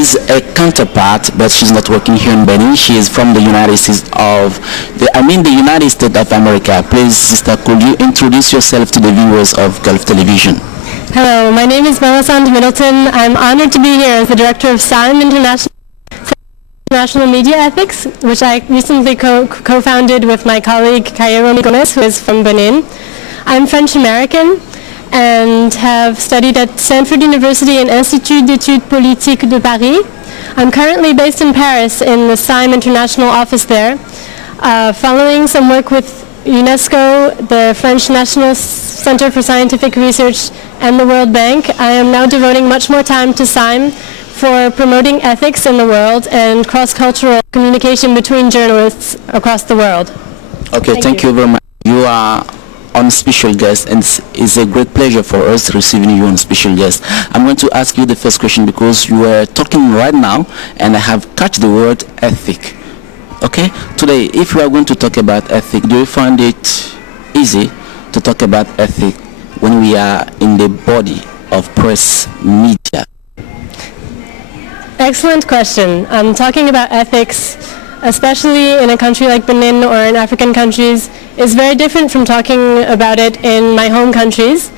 is a counterpart, but she's not working here in Benin. She is from the United States the United States of America. Please, sister, could you introduce yourself to the viewers of Gulf Television? Hello, my name is Melisande Middleton. I'm honored to be here as the director of CIME International Media Ethics, which I recently co-founded with my colleague Cairo Gomez, who is from Benin. I'm French-American and have studied at Stanford University and Institut d'études politiques de Paris. I'm currently based in Paris in the CIME International office there. Following some work with UNESCO, the French National Center for Scientific Research, and the World Bank, I am now devoting much more time to CIME for promoting ethics in the world and cross-cultural communication between journalists across the world. Okay, thank you very much. You are on special guest, and it's a great pleasure for us receiving you on special guest. I'm going to ask you the first question because you are talking right now and I have catch the word ethic. Okay, today if we are going to talk about ethic, do you find it easy to talk about ethic when we are in the body of press media? Excellent question. Talking about ethics, especially in a country like Benin or in African countries, is very different from talking about it in my home countries.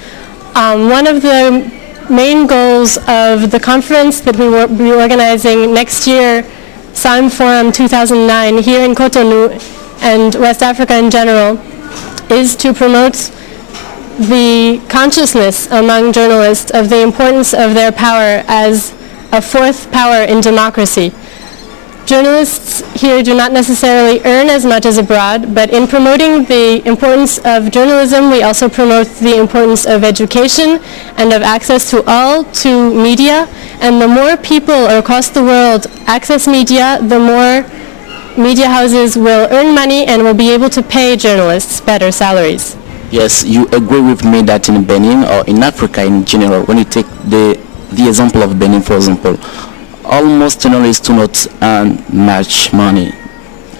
One of the main goals of the conference that we will be organizing next year, CIME Forum 2009, here in Cotonou and West Africa in general, is to promote the consciousness among journalists of the importance of their power as a fourth power in democracy. Journalists here do not necessarily earn as much as abroad, but in promoting the importance of journalism, we also promote the importance of education and of access to all to media. And the more people across the world access media, the more media houses will earn money and will be able to pay journalists better salaries. Yes, you agree with me that in Benin or in Africa in general, when you take the example of Benin, for example, almost journalists do not earn much money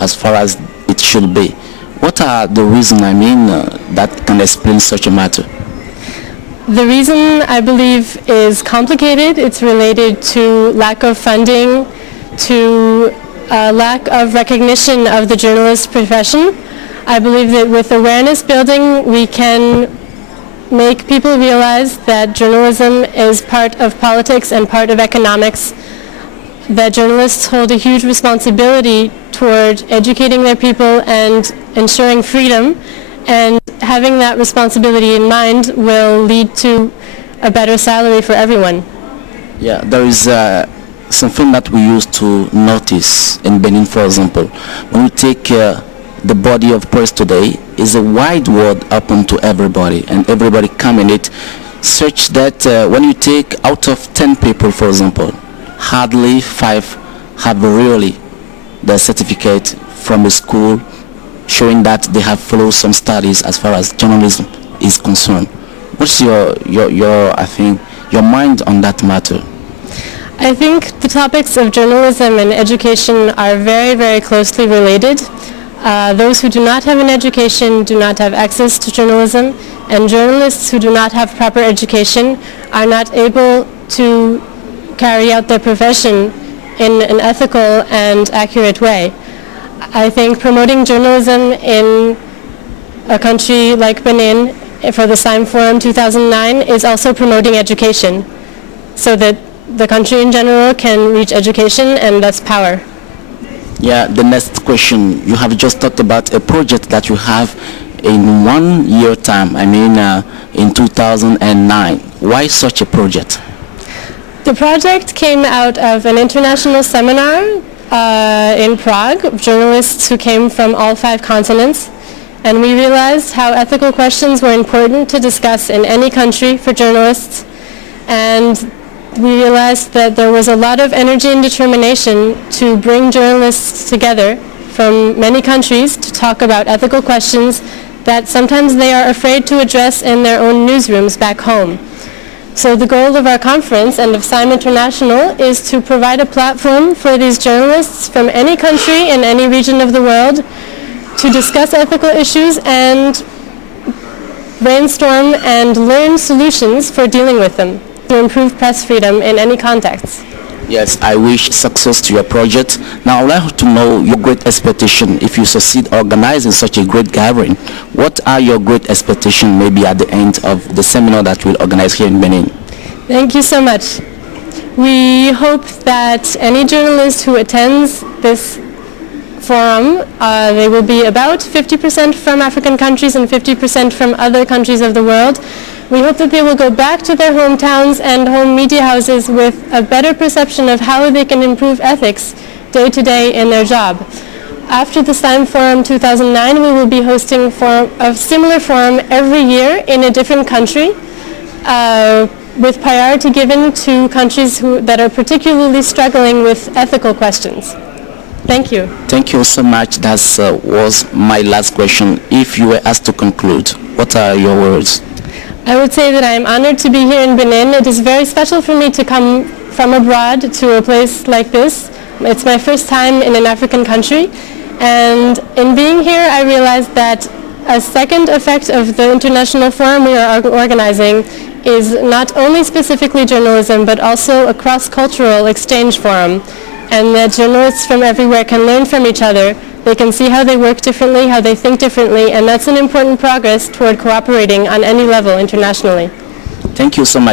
as far as it should be. What are the reasons, that can explain such a matter? The reason, I believe, is complicated. It's related to lack of funding, to lack of recognition of the journalist profession. I believe that with awareness building, we can make people realize that journalism is part of politics and part of economics, that journalists hold a huge responsibility toward educating their people and ensuring freedom, and having that responsibility in mind will lead to a better salary for everyone. Yeah, there is something that we used to notice in Benin, for example. When we take the body of press today, is a wide world open to everybody, and everybody come in it, such that when you take out of 10 people, for example, hardly 5 have really the certificate from a school showing that they have followed some studies as far as journalism is concerned. What's your mind on that matter? I think the topics of journalism and education are very, very closely related. Those who do not have an education do not have access to journalism, and journalists who do not have proper education are not able to carry out their profession in an ethical and accurate way. I think promoting journalism in a country like Benin for the CIME Forum 2009 is also promoting education, so that the country in general can reach education and thus power. Yeah, the next question. You have just talked about a project that you have in 1 year time, in 2009. Why such a project? The project came out of an international seminar in Prague of journalists who came from all 5 continents, and we realized how ethical questions were important to discuss in any country for journalists, and we realized that there was a lot of energy and determination to bring journalists together from many countries to talk about ethical questions that sometimes they are afraid to address in their own newsrooms back home. So the goal of our conference and of CIME International is to provide a platform for these journalists from any country in any region of the world to discuss ethical issues and brainstorm and learn solutions for dealing with them to improve press freedom in any context. Yes, I wish success to your project. Now, I would like to know your great expectation if you succeed organizing such a great gathering. What are your great expectations maybe at the end of the seminar that we'll organize here in Benin? Thank you so much. We hope that any journalist who attends this forum, they will be about 50% from African countries and 50% from other countries of the world. We hope that they will go back to their hometowns and home media houses with a better perception of how they can improve ethics day to day in their job. After the CIME Forum 2009, we will be hosting a similar forum every year in a different country, with priority given to countries that are particularly struggling with ethical questions. Thank you. Thank you so much. That was my last question. If you were asked to conclude, what are your words? I would say that I am honored to be here in Benin. It is very special for me to come from abroad to a place like this. It's my first time in an African country. And in being here, I realized that a second effect of the international forum we are organizing is not only specifically journalism, but also a cross-cultural exchange forum. And that journalists from everywhere can learn from each other. They can see how they work differently, how they think differently, and that's an important progress toward cooperating on any level internationally. Thank you so much.